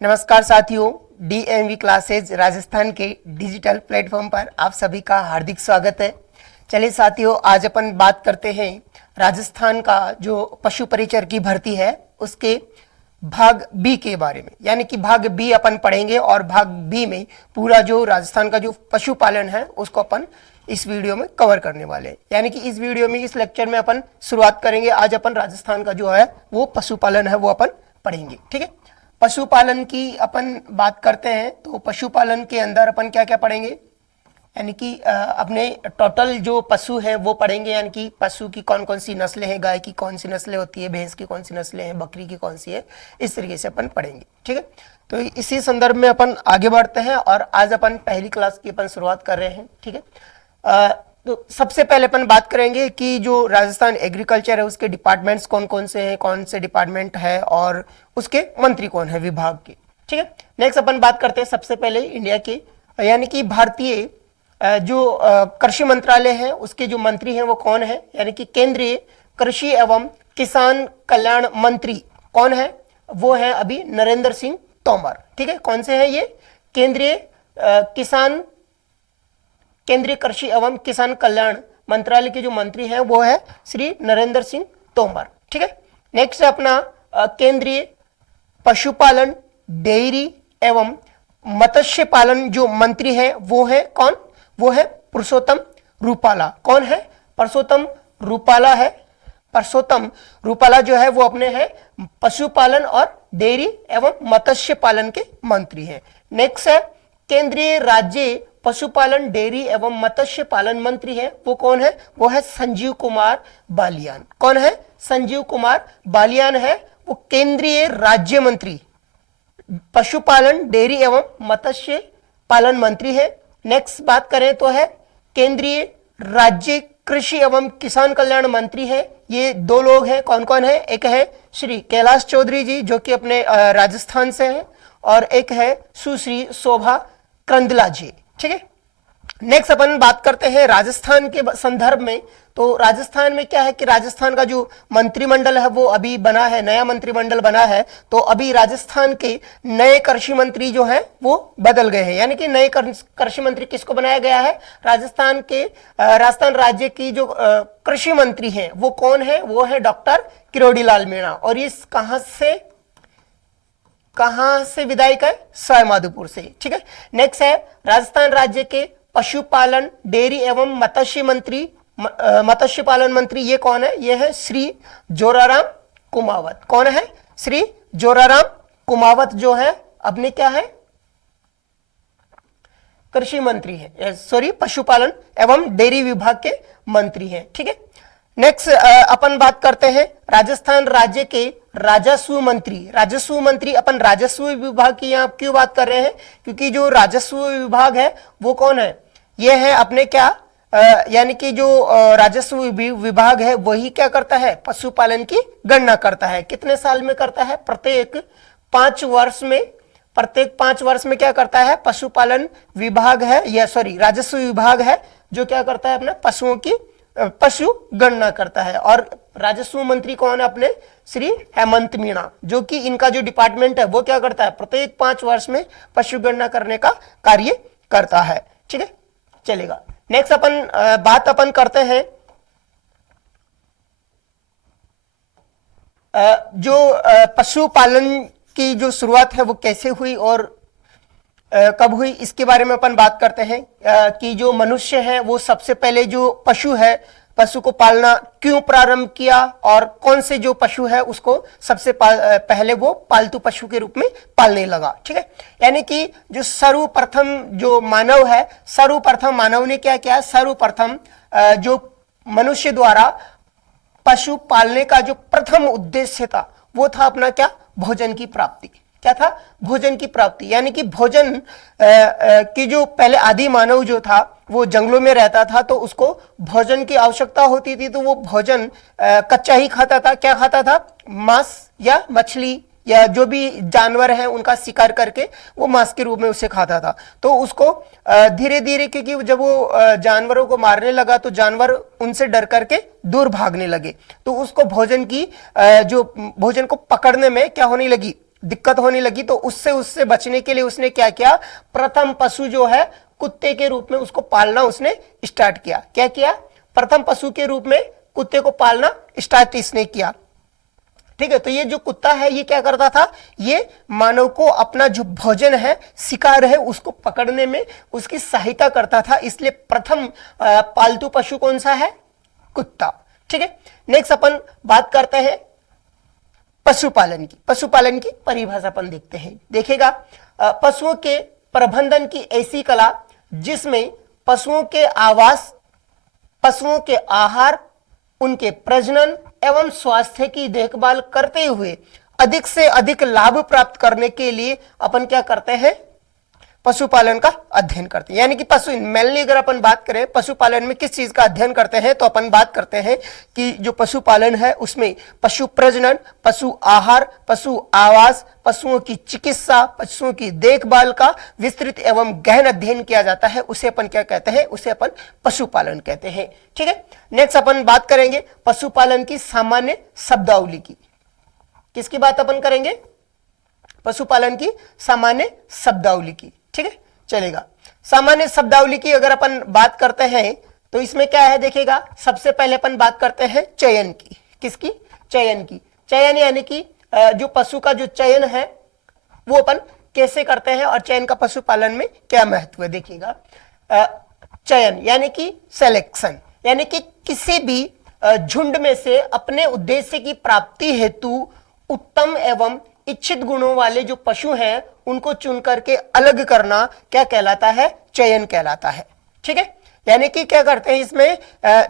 नमस्कार साथियों, DMV classes Rajasthan के डिजिटल प्लेटफॉर्म पर आप सभी का हार्दिक स्वागत है। चलिए साथियों, आज अपन बात करते हैं राजस्थान का जो पशु परिचर की भर्ती है उसके भाग बी के बारे में। यानी कि भाग बी अपन पढ़ेंगे और भाग बी में पूरा जो राजस्थान का जो पशुपालन है उसको अपन इस वीडियो में कवर करने वाले हैं। यानी कि इस वीडियो में, इस लेक्चर में अपन शुरुआत करेंगे। आज अपन राजस्थान का जो है वो पशुपालन है वो अपन पढ़ेंगे। ठीक है, पशुपालन की अपन बात करते हैं तो पशुपालन के अंदर अपन क्या क्या पढ़ेंगे, यानी कि अपने टोटल जो पशु हैं वो पढ़ेंगे। यानी कि पशु की कौन कौन सी नस्लें हैं, गाय की कौन सी नस्लें होती है, भैंस की कौन सी नस्लें हैं, बकरी की कौन सी है, इस तरीके से अपन पढ़ेंगे। ठीक है, तो इसी संदर्भ में अपन आगे बढ़ते हैं और आज अपन पहली क्लास की अपन शुरुआत कर रहे हैं। ठीक है, तो सबसे पहले अपन बात करेंगे कि जो राजस्थान एग्रीकल्चर है उसके डिपार्टमेंट्स कौन कौन से हैं, कौन से डिपार्टमेंट है और उसके मंत्री कौन है विभाग के। ठीक है, नेक्स्ट अपन बात करते हैं सबसे पहले इंडिया के, यानी कि भारतीय जो कृषि मंत्रालय है उसके जो मंत्री हैं वो कौन है, यानी कि केंद्रीय कृषि एवं किसान कल्याण मंत्री कौन है, वो है अभी नरेंद्र सिंह तोमर। ठीक है, कौन से हैं ये, केंद्रीय कृषि एवं किसान कल्याण मंत्रालय के जो मंत्री हैं वो है श्री नरेंद्र सिंह तोमर। ठीक है, नेक्स्ट है अपना केंद्रीय पशुपालन, डेयरी एवं मत्स्य पालन जो मंत्री है वो है कौन, वो है पुरुषोत्तम रूपाला। कौन है, परसोत्तम रूपाला है। परसोत्तम रूपाला जो है वो अपने हैं पशुपालन और डेयरी एवं मत्स्य पालन के मंत्री हैं। नेक्स्ट है केंद्रीय राज्य पशुपालन, डेयरी एवं मत्स्य पालन मंत्री है, वो कौन है, वो है संजीव कुमार बालियान। कौन है, संजीव कुमार बालियान है, वो केंद्रीय राज्य मंत्री पशुपालन, डेयरी एवं मत्स्य पालन मंत्री है। नेक्स्ट बात करें तो है केंद्रीय राज्य कृषि एवं किसान कल्याण मंत्री है। ये दो लोग हैं, कौन कौन है, एक है श्री कैलाश चौधरी जी जो कि अपने राजस्थान से हैं और एक है सुश्री शोभा करंदला जी। ठीक है, नेक्स्ट अपन बात करते हैं राजस्थान के संदर्भ में। तो राजस्थान में क्या है कि राजस्थान का जो मंत्रिमंडल है वो अभी बना है, नया मंत्रिमंडल बना है। तो अभी राजस्थान के नए कृषि मंत्री जो हैं वो बदल गए हैं। यानी कि नए कृषि मंत्री किसको बनाया गया है, राजस्थान राज्य की जो कृषि मंत्री हैं वो कौन है, वो है डॉक्टर किरोड़ी लाल मीणा। और ये कहां से विधायक है, सवाईमाधोपुर से। ठीक है, नेक्स्ट है राजस्थान राज्य के पशुपालन, डेयरी एवं मत्स्य पालन मंत्री ये कौन है, ये है श्री जोराराम कुमावत। कौन है, श्री जोराराम कुमावत जो है अपने क्या है, कृषि मंत्री है, सॉरी पशुपालन एवं डेयरी विभाग के मंत्री हैं। ठीक है, नेक्स्ट अपन बात करते हैं राजस्थान राज्य के राजस्व मंत्री। अपन राजस्व विभाग की यहाँ क्यों बात कर रहे हैं, क्योंकि जो राजस्व विभाग है वो कौन है, ये है अपने क्या यानी कि जो राजस्व विभाग है वही क्या करता है, पशुपालन की गणना करता है। कितने साल में करता है, प्रत्येक 5 वर्ष में क्या करता है, पशुपालन विभाग है या सॉरी राजस्व विभाग है जो क्या करता है, अपने पशुओं की पशु गणना करता है। और राजस्व मंत्री कौन है, अपने श्री हेमंत मीणा, जो कि इनका जो डिपार्टमेंट है वो क्या करता है, प्रत्येक 5 वर्ष में पशु गणना करने का कार्य करता है। ठीक है, चलेगा। नेक्स्ट बात अपन करते हैं जो पशुपालन की जो शुरुआत है वो कैसे हुई और कब हुई, इसके बारे में अपन बात करते हैं कि जो मनुष्य है वो सबसे पहले जो पशु को पालना क्यों प्रारंभ किया और कौन से जो पशु है उसको सबसे पहले वो पालतू पशु के रूप में पालने लगा। ठीक है, यानी कि जो सर्वप्रथम जो मानव है, सर्वप्रथम मानव ने क्या किया, सर्वप्रथम जो मनुष्य द्वारा पशु पालने का जो प्रथम उद्देश्य था वो था अपना क्या, भोजन की प्राप्ति। क्या था, भोजन की प्राप्ति। यानी कि भोजन की जो पहले आदि मानव जो था वो जंगलों में रहता था तो उसको भोजन की आवश्यकता होती थी, तो वो भोजन कच्चा ही खाता था। क्या खाता था, मांस या मछली या जो भी जानवर हैं उनका शिकार करके वो मांस के रूप में उसे खाता था। तो उसको धीरे धीरे, क्योंकि जब वो जानवरों को मारने लगा तो जानवर उनसे डर करके दूर भागने लगे, तो उसको भोजन को पकड़ने में क्या होने लगी, दिक्कत होने लगी, तो उससे बचने के लिए उसने क्या किया, प्रथम पशु जो है कुत्ते के रूप में उसको पालना उसने स्टार्ट किया। क्या किया, प्रथम पशु के रूप में कुत्ते को पालना स्टार्ट इसने किया। ठीक है, तो ये जो कुत्ता है ये क्या करता था, ये मानव को अपना जो भोजन है, शिकार है, उसको पकड़ने में उसकी सहायता करता था, इसलिए प्रथम पालतू पशु कौन सा है, कुत्ता। ठीक है, नेक्स्ट अपन बात करते हैं पशुपालन की। पशुपालन की परिभाषा अपन देखते हैं। देखिएगा, पशुओं के प्रबंधन की ऐसी कला जिसमें पशुओं के आवास, पशुओं के आहार, उनके प्रजनन एवं स्वास्थ्य की देखभाल करते हुए अधिक से अधिक लाभ प्राप्त करने के लिए अपन क्या करते हैं, पशुपालन का अध्ययन करते हैं। यानी कि पशु मेनली अगर अपन बात करें पशुपालन में किस चीज का अध्ययन करते हैं, तो अपन बात करते हैं कि जो पशुपालन है उसमें पशु प्रजनन, पशु आहार, पशु आवास, पशुओं की चिकित्सा, पशुओं की देखभाल का विस्तृत एवं गहन अध्ययन किया जाता है। उसे अपन क्या कहते हैं, उसे अपन पशुपालन कहते हैं। ठीक है, नेक्स्ट अपन बात करेंगे पशुपालन की सामान्य शब्दावली की। किसकी बात अपन करेंगे, पशुपालन की सामान्य शब्दावली की। ठीक है, चलेगा। सामान्य शब्दावली की अगर अपन बात करते हैं तो इसमें क्या है, देखिएगा, सबसे पहले अपन बात करते हैं चयन की। किसकी, चयन की। चयन यानी कि जो पशु का जो चयन है वो अपन कैसे करते हैं और चयन का पशुपालन में क्या महत्व है। देखिएगा, चयन यानी कि सिलेक्शन, यानी कि किसी भी झुंड में से अपने उद्देश्य की प्राप्ति हेतु उत्तम एवं इच्छित गुणों वाले जो पशु हैं उनको चुन करके अलग करना क्या कहलाता है, चयन कहलाता है। ठीक है, यानी कि क्या करते हैं इसमें,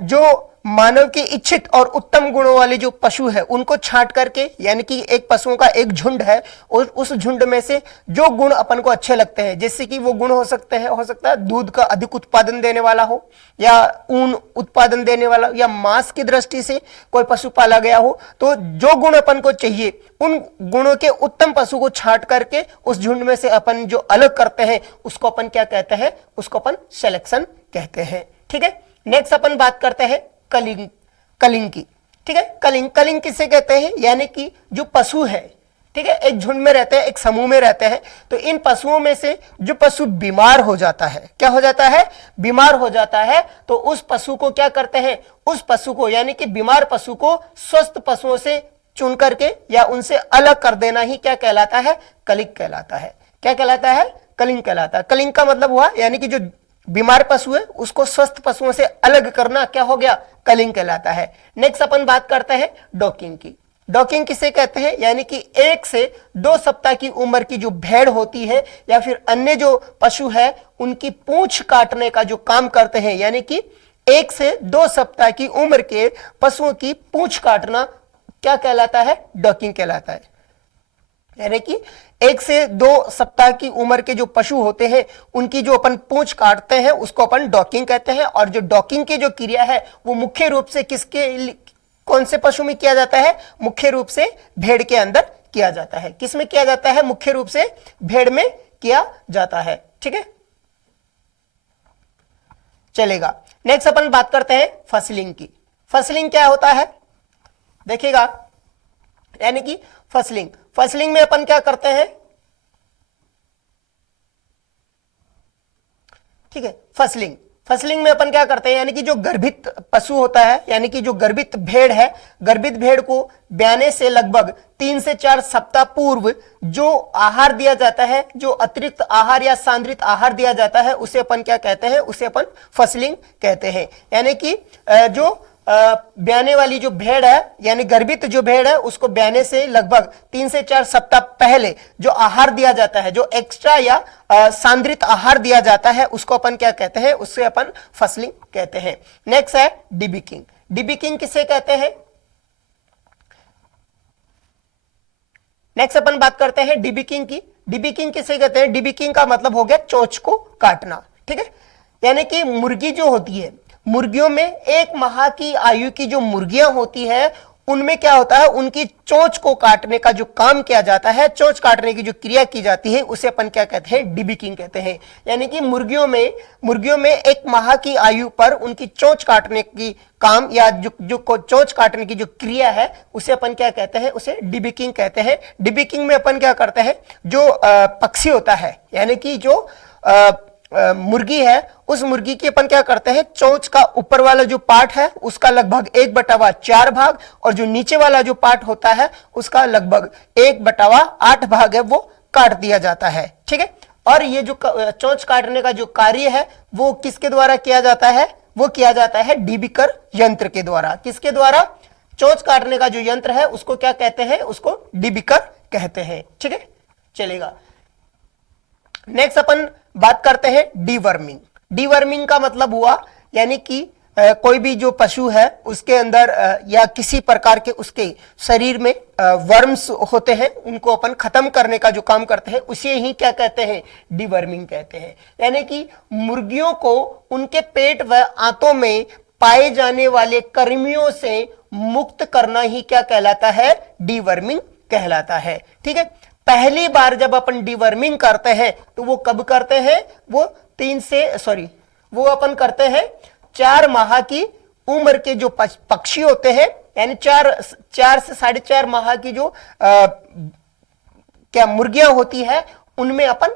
जो मानव के इच्छित और उत्तम गुणों वाले जो पशु है उनको छांट करके, यानी कि एक पशुओं का एक झुंड है और उस झुंड में से जो गुण अपन को अच्छे लगते हैं, जैसे कि वो गुण हो सकते हैं, हो सकता है दूध का अधिक उत्पादन देने वाला हो, या ऊन उत्पादन देने वाला, या मांस की दृष्टि से कोई पशु पाला गया हो, तो जो गुण अपन को चाहिए उन गुणों के उत्तम पशु को छांट करके उस झुंड में से अपन जो अलग करते हैं उसको अपन क्या कहते हैं, उसको अपन सिलेक्शन कहते हैं। ठीक है, नेक्स्ट अपन बात करते हैं कलिंग, कलिंग की। ठीक है, कलिंग, कलिंग किसे कहते हैं, यानी कि जो पशु है, ठीक है, एक झुंड में रहते हैं, एक समूह में रहते हैं, तो इन पशुओं में से जो पशु बीमार हो जाता है, क्या हो जाता है, बीमार हो जाता है, तो उस पशु को क्या करते हैं, उस पशु को यानी कि बीमार पशु को स्वस्थ पशुओं से चुन करके या उनसे अलग कर देना ही क्या कहलाता है, कलिंग कहलाता है। क्या कहलाता है, कलिंग कहलाता है। कलिंग का मतलब हुआ यानी कि जो बीमार पशु है उसको स्वस्थ पशुओं से अलग करना क्या हो गया, कलिंग कहलाता है। नेक्स्ट अपन बात करते हैं डॉकिंग की। डॉकिंग किसे कहते हैं, यानी कि 1 से 2 सप्ताह की उम्र की जो भेड़ होती है या फिर अन्य जो पशु है उनकी पूंछ काटने का जो काम करते हैं, यानी कि 1 से 2 सप्ताह की उम्र के पशुओं की पूंछ काटना क्या कहलाता है, डॉकिंग कहलाता है। यानी कि 1 से 2 सप्ताह की उम्र के जो पशु होते हैं उनकी जो अपन पूंछ काटते हैं उसको अपन डॉकिंग कहते हैं। और जो डॉकिंग की जो क्रिया है वो मुख्य रूप से किसके, कौन से पशु में किया जाता है, मुख्य रूप से भेड़ के अंदर किया जाता है। किस में किया जाता है, मुख्य रूप से भेड़ में किया जाता है। ठीक है, चलेगा। नेक्स्ट अपन बात करते हैं फसलिंग की। फसलिंग क्या होता है, देखिएगा, यानी कि फसलिंग, फसलिंग में अपन क्या करते हैं, ठीक है, फसलिंग, फसलिंग में अपन क्या करते हैं, यानी कि जो गर्भित पशु होता है, यानी कि जो गर्भित भेड़ है, गर्भित भेड़ को ब्याने से लगभग 3 से 4 सप्ताह पूर्व जो आहार दिया जाता है, जो अतिरिक्त आहार या सांद्रित आहार दिया जाता है उसे अपन क्या कहते हैं, उसे अपन फसलिंग कहते हैं। यानी कि जो ब्याने वाली जो भेड़ है, यानी गर्भित जो भेड़ है उसको ब्याने से लगभग 3 से 4 सप्ताह पहले जो आहार दिया जाता है, जो एक्स्ट्रा या सांद्रित आहार दिया जाता है उसको अपन क्या कहते हैं, उससे अपन फसलिंग कहते हैं। नेक्स्ट है डिबिकिंग। डिबिकिंग किसे कहते हैं, नेक्स्ट अपन बात करते हैं डिबिकिंग की। डिबिकिंग किसे कहते हैं, डिबिकिंग का मतलब हो गया चोंच को काटना। ठीक है, यानी कि मुर्गी जो होती है, मुर्गियों में 1 माह की आयु की जो मुर्गियां होती है उनमें क्या होता है, उनकी चोंच को काटने का जो काम किया जाता है, चोंच काटने की जो क्रिया की जाती है, उसे अपन क्या कहते हैं, डिबिकिंग कहते हैं। यानी कि मुर्गियों में 1 माह की आयु पर उनकी चोंच काटने की काम या जो चोंच काटने की जो क्रिया है, उसे अपन क्या कहते हैं, उसे डिबिकिंग कहते हैं। डिबिकिंग में अपन क्या करते हैं, जो पक्षी होता है, यानी कि जो मुर्गी है, उस मुर्गी की अपन क्या करते हैं, चोंच का ऊपर वाला जो पार्ट है उसका लगभग 1/4 भाग, और जो नीचे वाला जो पार्ट होता है उसका लगभग 1/8 भाग है, वो काट दिया जाता है। ठीक है, और ये जो चोंच काटने का जो कार्य है वो किसके द्वारा किया जाता है, वो किया जाता है डिबिकर यंत्र के द्वारा। किसके द्वारा, चोंच काटने का जो यंत्र है उसको क्या कहते हैं, उसको डिबिकर कहते हैं। ठीक है, चलेगा। नेक्स्ट अपन बात करते हैं डीवर्मिंग। डीवर्मिंग का मतलब हुआ, यानी कि कोई भी जो पशु है उसके अंदर या किसी प्रकार के उसके शरीर में वर्म्स होते हैं, उनको अपन खत्म करने का जो काम करते हैं, उसे ही क्या कहते हैं, डीवर्मिंग कहते हैं। यानी कि मुर्गियों को उनके पेट व आंतों में पाए जाने वाले कृमियों से मुक्त करना ही क्या कहलाता है, डीवर्मिंग कहलाता है। ठीक है, पहली बार जब अपन डीवर्मिंग करते हैं तो वो कब करते हैं, वो वो अपन करते हैं 4 माह की उम्र के जो पक्षी होते हैं, यानी 4 से 4.5 माह की जो क्या मुर्गियां होती है, उनमें अपन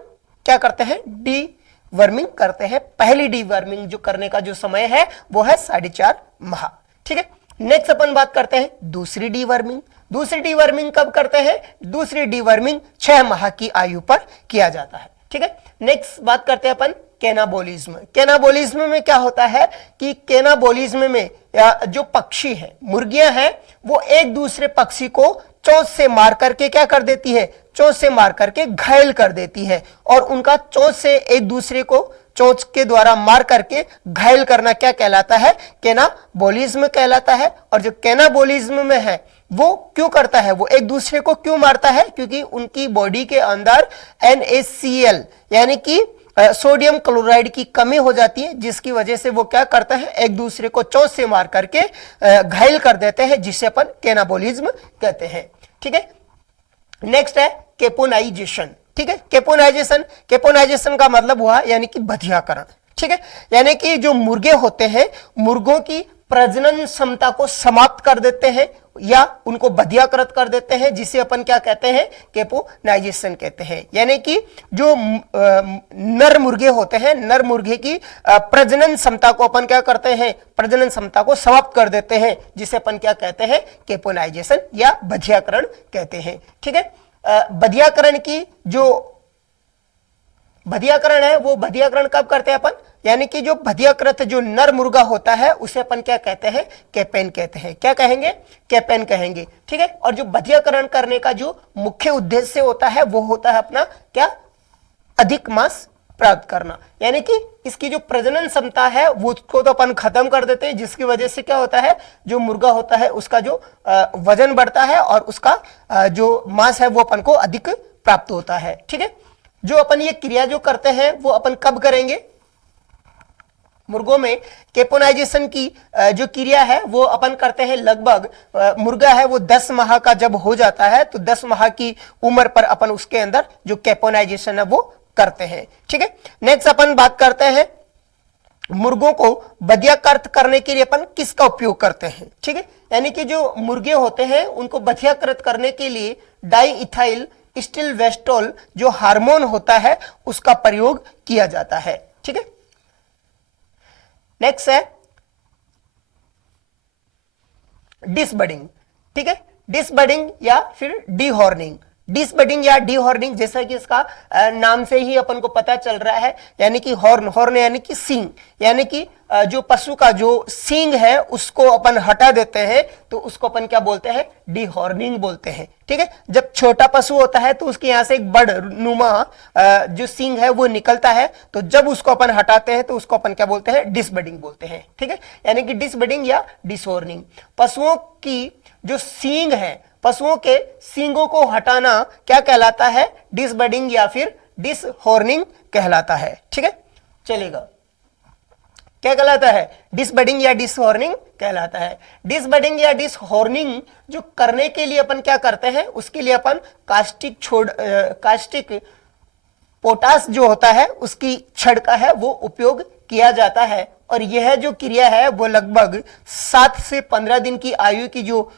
क्या करते हैं, डीवर्मिंग करते हैं। पहली डीवर्मिंग जो करने का जो समय है वो है 4.5 माह। ठीक है, नेक्स्ट अपन बात करते हैं दूसरी डीवर्मिंग। दूसरी डीवर्मिंग कब करते हैं, दूसरी डीवर्मिंग 6 माह की आयु पर किया जाता है। ठीक है, नेक्स्ट बात करते हैं अपन कैनाबोलिज्म। कैनाबोलिज्म में क्या होता है कि कैनाबोलिज्म में जो पक्षी है, मुर्गियां हैं, वो एक दूसरे पक्षी को चोंच से मार करके क्या कर देती है, चोंच से मार करके घायल कर देती है, और उनका चोंच से एक दूसरे को चोंच के द्वारा मार करके घायल करना क्या कहलाता है, कैनाबोलिज्म कहलाता है। और जो कैनाबोलिज्म में है वो क्यों करता है, वो एक दूसरे को क्यों मारता है, क्योंकि उनकी बॉडी के अंदर NaCl यानी कि सोडियम क्लोराइड की कमी हो जाती है, जिसकी वजह से वो क्या करता है, एक दूसरे को चोंच से मार करके घायल कर देते हैं, जिसे अपन कैनाबोलिज्म कहते हैं। ठीक है, नेक्स्ट है केपोनाइजेशन। ठीक है, केपोनाइजेशन का मतलब हुआ यानी कि बधियाकरण। ठीक है, यानी कि जो मुर्गे होते हैं, मुर्गों की प्रजनन क्षमता को समाप्त कर देते हैं या उनको बधियाकृत कर देते हैं, जिसे अपन क्या कहते हैं, केपोनाइजेशन कहते हैं। यानी कि जो नर मुर्गे होते हैं, नर मुर्गे की प्रजनन क्षमता को अपन क्या करते हैं, प्रजनन क्षमता को समाप्त कर देते हैं, जिसे अपन क्या कहते हैं, केपोनाइजेशन या बधियाकरण कहते हैं। ठीक है, बधियाकरण की जो बधियाकरण है, वो बधियाकरण कब करते हैं अपन, यानी कि जो बधियाकृत जो नर मुर्गा होता है उसे अपन क्या कहते हैं, कैपेन कहते हैं। क्या कहेंगे, कैपेन कहेंगे। ठीक है, और जो बधियाकरण करने का जो मुख्य उद्देश्य होता है वो होता है अपना क्या, अधिक मांस प्राप्त करना। यानी कि इसकी जो प्रजनन क्षमता है वो उसको तो अपन खत्म कर देते हैं, जिसकी वजह से क्या होता है, जो मुर्गा होता है उसका जो वजन बढ़ता है और उसका जो मांस है वो अपन को अधिक प्राप्त होता है। ठीक है, जो अपन ये क्रिया जो करते हैं वो अपन कब करेंगे, मुर्गों में केपोनाइजेशन की जो क्रिया है वो अपन करते हैं लगभग, मुर्गा है वो 10 माह का जब हो जाता है तो 10 माह की उम्र पर अपन उसके अंदर जो केपोनाइजेशन है वो करते हैं। ठीक है, नेक्स्ट अपन बात करते हैं मुर्गों को बधियाकृत करने के लिए अपन किसका उपयोग करते हैं। ठीक है, यानी कि जो मुर्गे होते हैं उनको बधियाकृत करने के लिए डाईइथाइल स्टिलवेस्टोल जो हार्मोन होता है उसका प्रयोग किया जाता है। ठीक है, नेक्स्ट है डिसबडिंग। ठीक है, डिसबडिंग या फिर डीहॉर्निंग। डिसबडिंग या डीहॉर्निंग, जैसा कि इसका नाम से ही अपन को पता चल रहा है, यानी कि हॉर्न यानी कि सींग, यानी कि जो पशु का जो सींग है उसको अपन हटा देते हैं तो उसको अपन क्या बोलते हैं, डीहॉर्निंग बोलते हैं। ठीक है, जब छोटा पशु होता है तो उसके यहां से एक बड़ नुमा जो सींग है वो निकलता है, तो जब उसको अपन हटाते हैं तो उसको अपन क्या बोलते हैं, डिसबडिंग बोलते हैं। ठीक है, यानी कि डिसबडिंग या डिसहॉर्निंग। पशुओं की जो सींग है, पशुओं के सींगों को हटाना क्या कहलाता है, डिसबडिंग या फिर डिसहॉर्निंग कहलाता है। ठीक है, चलेगा। क्या कहलाता है? डिसबडिंग या डिसहॉर्निंग कहलाता है। डिसबडिंग या डिसहॉर्निंग जो करने के लिए अपन क्या करते हैं, उसके लिए अपन कास्टिक पोटास जो होता है उसकी छिड़का है वो उपयोग किया जाता है। और यह जो क्रिया है वो लगभग 7 से 15 दिन की आयु की जो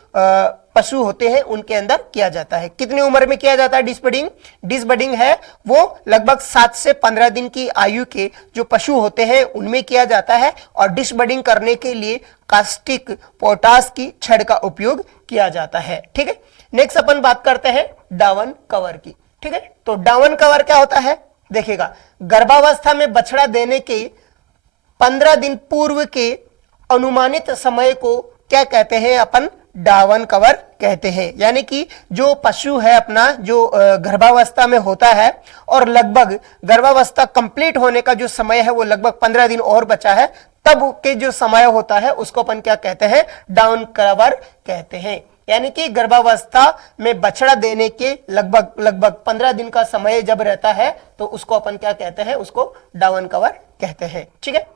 पशु होते हैं उनके अंदर किया जाता है। कितनी उम्र में किया जाता है डिसबडिंग? डिसबडिंग है वो लगभग 7 से 15 दिन की आयु के जो पशु होते हैं उनमें किया जाता है। और डिसबडिंग करने के लिए कास्टिक पोटास की छड़ का उपयोग किया जाता है। ठीक है, नेक्स्ट अपन बात करते हैं डावन कवर की। ठीक है, तो डावन कवर क्या होता है? देखिएगा, गर्भावस्था में बछड़ा देने के 15 दिन पूर्व के अनुमानित समय को क्या कहते हैं? अपन डावन कवर कहते हैं। यानी कि जो पशु है अपना जो गर्भावस्था में होता है और लगभग गर्भावस्था कंप्लीट होने का जो समय है वो लगभग 15 दिन और बचा है, तब के जो समय होता है उसको अपन क्या कहते हैं? डाउन कवर कहते हैं। यानी कि गर्भावस्था में बछड़ा देने के लगभग 15 दिन का समय जब रहता है तो उसको अपन क्या कहते हैं? उसको डाउन कवर कहते हैं। ठीक है,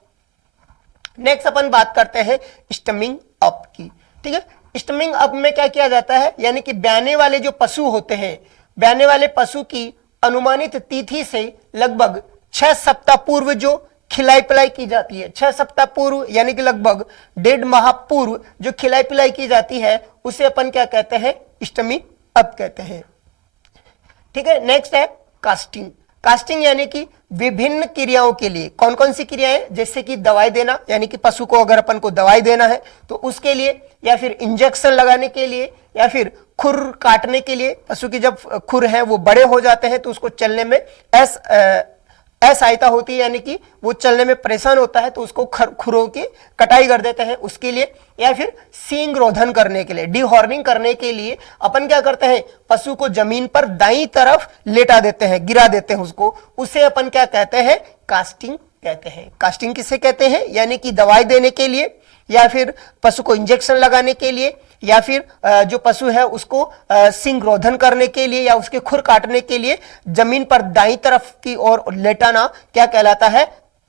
नेक्स्ट अपन बात करते हैं स्टमिंग अप की। ठीक है, स्टमिंग अप में क्या किया जाता है? यानी कि ब्याने वाले जो पशु होते हैं, ब्याने वाले पशु की अनुमानित तिथि से लगभग 6 सप्ताह पूर्व जो खिलाई पिलाई की जाती है, 6 सप्ताह पूर्व यानी कि लगभग 1.5 माह पूर्व जो खिलाई पिलाई की जाती है उसे अपन क्या कहते हैं? स्टमिंग अप कहते हैं। ठीक है, नेक्स्ट है कास्टिंग। कास्टिंग यानी कि विभिन्न क्रियाओं के लिए, कौन कौन सी क्रियाएं? जैसे कि दवाई देना, यानी कि पशु को अगर अपन को दवाई देना है तो उसके लिए, या फिर इंजेक्शन लगाने के लिए, या फिर खुर काटने के लिए। पशु की जब खुर है वो बड़े हो जाते हैं तो उसको चलने में असहायता होती है, यानी कि वो चलने में परेशान होता है तो उसको खुरों की कटाई कर देते हैं उसके लिए। या फिर सींग रोधन करने के लिए, डीहॉर्निंग करने के लिए अपन क्या करते हैं? पशु को जमीन पर दाईं तरफ लेटा देते हैं, गिरा देते हैं उसको, उसे अपन क्या कहते हैं? कास्टिंग कहते हैं। कास्टिंग किसे कहते हैं? यानी कि दवाई देने के लिए, या फिर पशु को इंजेक्शन लगाने के लिए, या फिर जो पशु है उसको सिंग रोधन करने के लिए या उसके खुर काटने के लिए जमीन पर दाईं तरफ की ओर लेटाना क्या कहलाता है?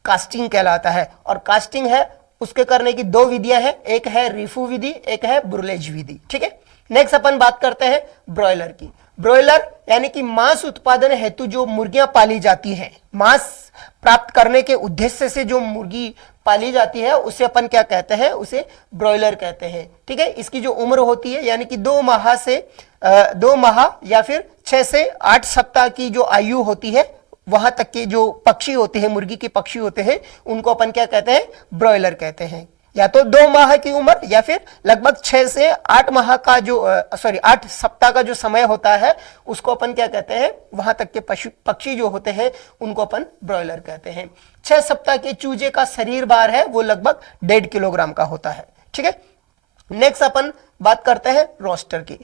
कास्टिंग कहलाता है। और कास्टिंग है उसके करने की 2 विधियां हैं, एक है रिफू विधि, एक है ब्रुलेज विधि। ठीक है, नेक्स्ट अपन बात करते हैं ब्रॉयलर की। ब्रॉयलर यानी कि मांस उत्पादन हेतु जो मुर्गियां पाली जाती हैं, मांस प्राप्त करने के उद्देश्य से जो मुर्गी पाली जाती है उसे अपन क्या कहते हैं? उसे ब्रॉयलर कहते हैं। ठीक है, इसकी जो उम्र होती है यानी कि 2 माह या फिर 6 से 8 सप्ताह की जो आयु होती है, वहां तक के जो पक्षी होते हैं, मुर्गी के पक्षी होते हैं, उनको अपन क्या कहते हैं? ब्रॉयलर कहते हैं। या तो 2 माह की उम्र या फिर लगभग 6 से 8 माह का जो 8 सप्ताह का जो समय होता है उसको अपन क्या कहते हैं? वहां तक के पक्षी जो होते हैं उनको अपन ब्रॉयलर कहते हैं। 6 सप्ताह के चूजे का शरीर भार है वो लगभग 1.5 किलोग्राम का होता है। ठीक है, नेक्स्ट अपन बात करते हैं रोस्टर की।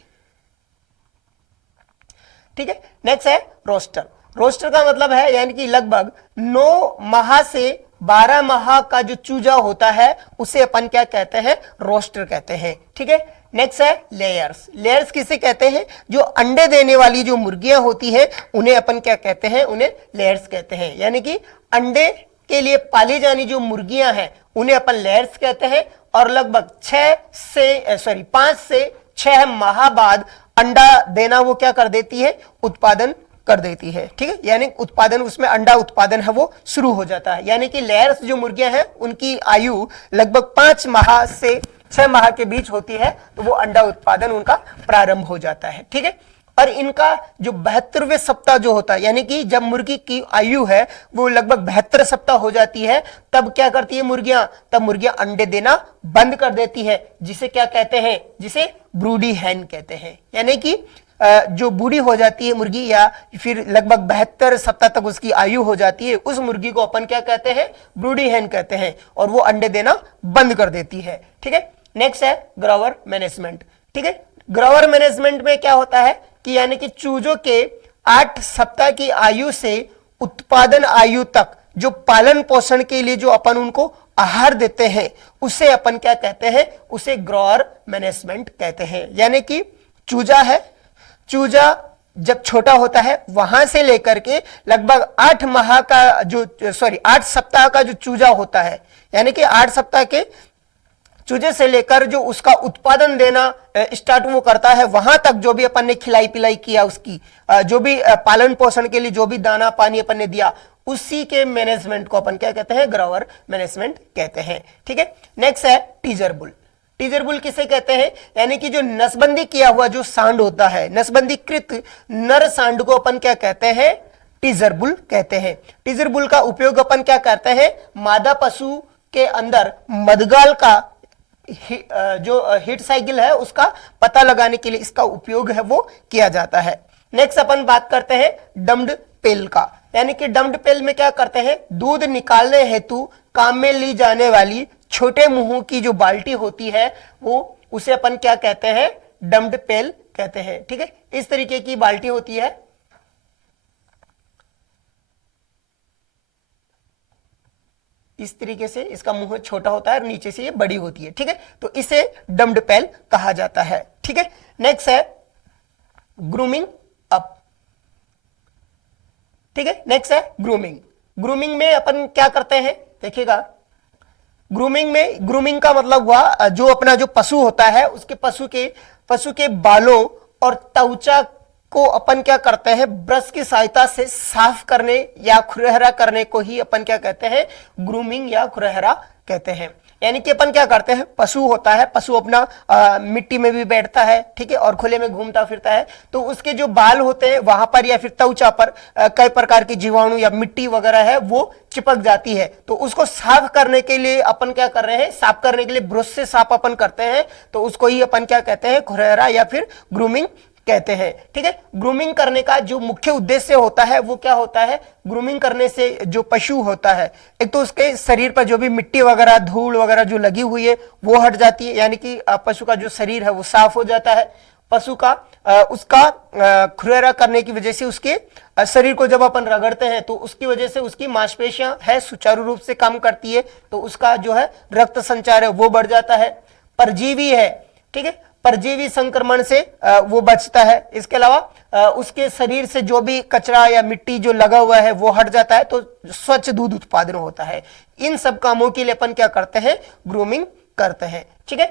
ठीक है, नेक्स्ट है रोस्टर। रोस्टर का मतलब है यानी कि लगभग 9 माह से 12 माह का जो चूजा होता है उसे अपन क्या कहते हैं? रोस्टर कहते हैं। ठीक है, नेक्स्ट है लेयर्स। लेयर्स किसे कहते हैं? जो अंडे देने वाली जो मुर्गियां होती हैं उन्हें अपन क्या कहते हैं? उन्हें लेयर्स कहते हैं। यानी कि अंडे के लिए पाली जानी जो मुर्गियां हैं उन्हें अपन लेयर्स कहते हैं। और लगभग 5 से 6 माह बाद अंडा देना वो क्या कर देती है? उत्पादन कर देती है। ठीक है, यानी उत्पादन, उसमें अंडा उत्पादन है वो शुरू हो जाता है। यानी कि लेयर्स जो मुर्गियां हैं उनकी आयु लगभग 5 माह से 6 माह के बीच होती है तो वो अंडा उत्पादन उनका प्रारंभ हो जाता है। ठीक है, और इनका जो 72वें सप्ताह जो होता है, यानी कि जब मुर्गी की आयु है वो लगभग 72 सप्ताह हो जाती है, तब क्या करती है मुर्गियां? तब मुर्गियां अंडे देना बंद कर देती है, जिसे क्या कहते हैं? जिसे ब्रूडी हैन कहते हैं। यानी कि जो बूढ़ी हो जाती है मुर्गी या फिर लगभग 72 सप्ताह तक उसकी आयु हो जाती है, उस मुर्गी को अपन क्या कहते हैं? ब्रूडी हैन कहते हैं, और वो अंडे देना बंद कर देती है। ठीक है, नेक्स्ट है ग्रोवर मैनेजमेंट। ठीक है, ग्रोवर मैनेजमेंट में क्या होता है कि यानी कि चूजों के 8 सप्ताह की आयु से उत्पादन आयु तक जो पालन पोषण के लिए जो अपन उनको आहार देते हैं उसे अपन क्या कहते हैं? उसे ग्रोवर मैनेजमेंट कहते हैं। यानी कि चूजा है, चूजा जब छोटा होता है वहां से लेकर के लगभग 8 सप्ताह का जो चूजा होता है, यानी कि 8 सप्ताह के चूजे से लेकर जो उसका उत्पादन देना स्टार्ट वो करता है, वहां तक जो भी अपन ने खिलाई पिलाई किया, उसकी जो भी पालन पोषण के लिए जो भी दाना पानी अपन ने दिया, उसी के मैनेजमेंट को अपन क्या कहते हैं, ग्रोवर मैनेजमेंट कहते हैं। ठीक है, नेक्स्ट है टीजर बुल। टीजर बुल किसे कहते हैं, यानी कि जो नसबंदी किया हुआ जो सांड होता है, नसबंदीकृत नर सांड को अपन क्या कहते हैं, टीजर बुल कहते हैं। टीजर बुल का उपयोग अपन क्या करते हैं, मादा पशु के अंदर मदगाल का जो हिट साइकिल है उसका पता लगाने के लिए इसका उपयोग है वो किया जाता है। नेक्स्ट अपन बात करते हैं डम्ड पेल का, यानी कि डम्ड पेल में क्या करते हैं, दूध निकालने हेतु काम में ली जाने वाली छोटे मुंह की जो बाल्टी होती है वो, उसे अपन क्या कहते हैं, डम्ड पेल कहते हैं। ठीक है, इस तरीके की बाल्टी होती है, इस तरीके से इसका मुंह छोटा होता है और नीचे से ये बड़ी होती है। ठीक है, तो इसे डम्ड पेल कहा जाता है। ठीक है, नेक्स्ट है ग्रूमिंग अप। ठीक है, नेक्स्ट है ग्रूमिंग। ग्रूमिंग में अपन क्या करते हैं, देखिएगा, ग्रूमिंग में, ग्रूमिंग का मतलब हुआ जो अपना जो पशु होता है उसके पशु के बालों और त्वचा को अपन क्या करते हैं, ब्रश की सहायता से साफ करने या खुरहरा करने को ही अपन क्या कहते हैं, ग्रूमिंग या खुरहरा कहते हैं। यानी कि अपन क्या करते हैं, पशु होता है, पशु अपना मिट्टी में भी बैठता है, ठीक है, और खुले में घूमता फिरता है, तो उसके जो बाल होते हैं वहां पर या फिर त्वचा पर कई प्रकार के जीवाणु या मिट्टी वगैरह है वो चिपक जाती है, तो उसको साफ करने के लिए अपन क्या कर रहे हैं, साफ करने के लिए ब्रश से साफ अपन करते हैं, तो उसको ही अपन क्या कहते हैं, खुरहरा या फिर ग्रूमिंग कहते हैं। ठीक है, ग्रूमिंग करने का जो मुख्य उद्देश्य होता है वो क्या होता है, ग्रूमिंग करने से जो पशु होता है, एक तो उसके शरीर पर जो भी मिट्टी वगैरह धूल वगैरह जो लगी हुई है वो हट जाती है, यानी कि पशु का जो शरीर है वो साफ हो जाता है। पशु का उसका खुरहरा करने की वजह से उसके शरीर को जब अपन रगड़ते हैं तो उसकी वजह से उसकी मांसपेशियां है सुचारू रूप से काम करती है, तो उसका जो है रक्त संचार है वो बढ़ जाता है। परजीवी है, ठीक है, परजीवी संक्रमण से वो बचता है। इसके अलावा उसके शरीर से जो भी कचरा या मिट्टी जो लगा हुआ है वो हट जाता है, तो स्वच्छ दूध उत्पादन होता है। इन सब कामों के लिए अपन क्या करते हैं, ग्रूमिंग करते हैं। ठीक है,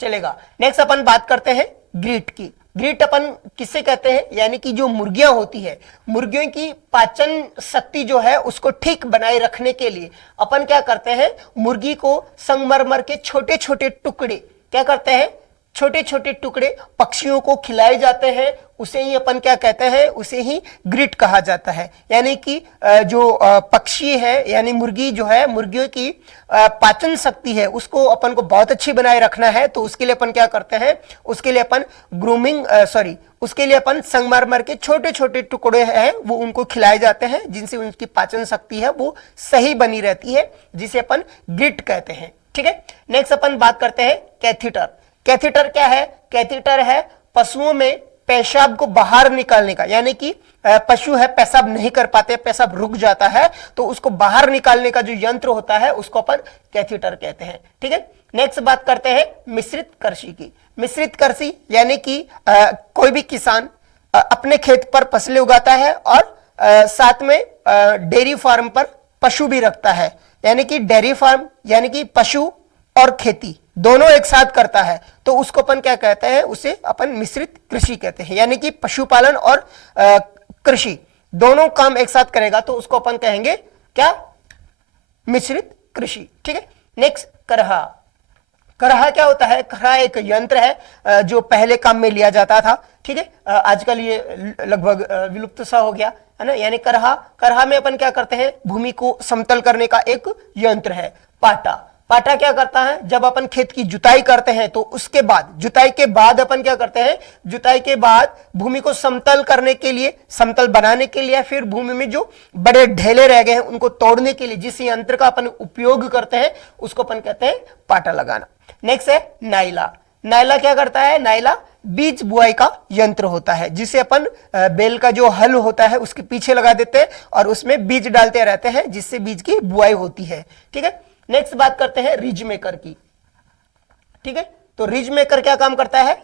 चलेगा। नेक्स्ट अपन बात करते हैं ग्रीट की। ग्रीट अपन किससे कहते हैं, यानी कि जो मुर्गियां होती है, मुर्गियों की पाचन शक्ति जो है उसको ठीक बनाए रखने के लिए अपन क्या करते हैं, मुर्गी को संगमरमर के छोटे छोटे टुकड़े क्या करते हैं, छोटे छोटे टुकड़े पक्षियों को खिलाए जाते हैं, उसे ही अपन क्या कहते हैं, उसे ही ग्रिट कहा जाता है। यानी कि जो पक्षी है यानी मुर्गी जो है, मुर्गियों की पाचन शक्ति है उसको अपन को बहुत अच्छी बनाए रखना है, तो उसके लिए अपन क्या करते हैं, उसके लिए अपन उसके लिए अपन संगमरमर के छोटे छोटे टुकड़े हैं वो उनको खिलाए जाते हैं, जिनसे उनकी पाचन शक्ति है वो सही बनी रहती है, जिसे अपन ग्रिट कहते हैं। ठीक है, नेक्स्ट अपन बात करते हैं कैथीटर। कैथीटर क्या है, कैथीटर है पशुओं में पेशाब को बाहर निकालने का, यानी कि पशु है पेशाब नहीं कर पाते, पेशाब रुक जाता है, तो उसको बाहर निकालने का जो यंत्र होता है उसको अपन कैथीटर कहते हैं। ठीक है, नेक्स्ट बात करते हैं मिश्रित कृषि की। मिश्रित कृषि यानी कि कोई भी किसान अपने खेत पर फसलें उगाता है और साथ में डेयरी फार्म पर पशु भी रखता है, यानी कि डेयरी फार्म यानी कि पशु और खेती दोनों एक साथ करता है, तो उसको अपन क्या कहते हैं, उसे अपन मिश्रित कृषि कहते हैं। यानी कि पशुपालन और कृषि दोनों काम एक साथ करेगा तो उसको अपन कहेंगे क्या, मिश्रित कृषि। ठीक है, नेक्स्ट करहा। करहा क्या होता है, करहा एक यंत्र है जो पहले काम में लिया जाता था। ठीक है, आजकल ये लगभग विलुप्त सा हो गया है ना। यानी करहा में अपन क्या करते हैं, भूमि को समतल करने का एक यंत्र है। पाटा क्या करता है, जब अपन खेत की जुताई करते हैं तो उसके बाद, जुताई के बाद अपन क्या करते हैं, जुताई के बाद भूमि को समतल करने के लिए, समतल बनाने के लिए, फिर भूमि में जो बड़े ढेले रह गए हैं उनको तोड़ने के लिए जिस यंत्र का अपन उपयोग करते हैं उसको अपन कहते हैं पाटा लगाना। नेक्स्ट है नाइला। नाइला क्या करता है, नाइला बीज बुआई का यंत्र होता है, जिसे अपन बैल का जो हल होता है उसके पीछे लगा देते हैं और उसमें बीज डालते रहते हैं, जिससे बीज की बुआई होती है। ठीक है, नेक्स्ट बात करते हैं रिज मेकर की। ठीक है, तो रिज मेकर क्या काम करता है,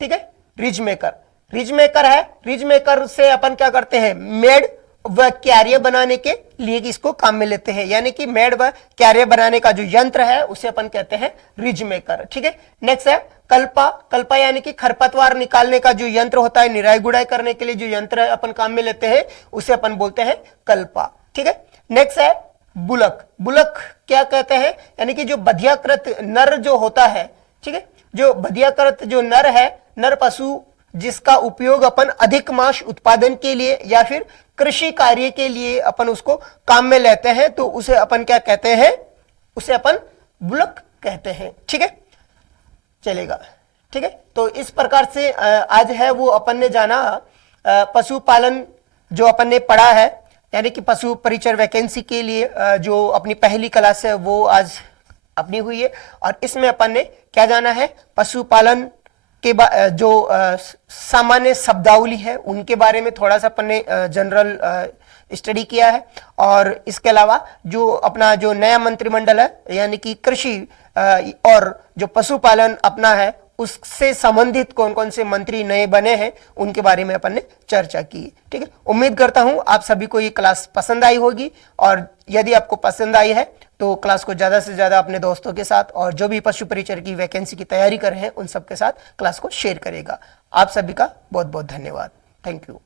ठीक है, रिज मेकर है, रिज मेकर से अपन क्या करते हैं, मेड व कैरियर बनाने के लिए इसको काम में लेते हैं, यानी कि मेड व कैरियर बनाने का जो यंत्र है उसे अपन कहते हैं रिज मेकर। ठीक है, नेक्स्ट है कल्पा। कल्पा यानी कि खरपतवार निकालने का जो यंत्र होता है, निराई गुड़ाई करने के लिए जो यंत्र अपन काम में लेते हैं उसे अपन बोलते हैं कल्पा। ठीक है, नेक्स्ट है बुलक। बुलक क्या कहते हैं, यानी कि जो बधियाकृत नर जो होता है, ठीक है, जो बधियाकृत जो नर है, नर पशु जिसका उपयोग अपन अधिक मांस उत्पादन के लिए या फिर कृषि कार्य के लिए अपन उसको काम में लेते हैं, तो उसे अपन क्या कहते हैं, उसे अपन बुलक कहते हैं। ठीक है, चलेगा। ठीक है, तो इस प्रकार से आज है वो अपन ने जाना पशुपालन जो अपन ने पढ़ा है, यानी कि पशु परिचर वैकेंसी के लिए जो अपनी पहली क्लास है वो आज अपनी हुई है। और इसमें अपन ने क्या जाना है, पशुपालन के जो सामान्य शब्दावली है उनके बारे में थोड़ा सा अपन ने जनरल स्टडी किया है। और इसके अलावा जो अपना जो नया मंत्रिमंडल है, यानी कि कृषि और जो पशुपालन अपना है, उससे संबंधित कौन कौन से मंत्री नए बने हैं उनके बारे में अपन ने चर्चा की। ठीक है, उम्मीद करता हूं आप सभी को ये क्लास पसंद आई होगी, और यदि आपको पसंद आई है तो क्लास को ज़्यादा से ज़्यादा अपने दोस्तों के साथ और जो भी पशु परिचर की वैकेंसी की तैयारी कर रहे हैं उन सब के साथ क्लास को शेयर करेगा। आप सभी का बहुत बहुत धन्यवाद। Thank you.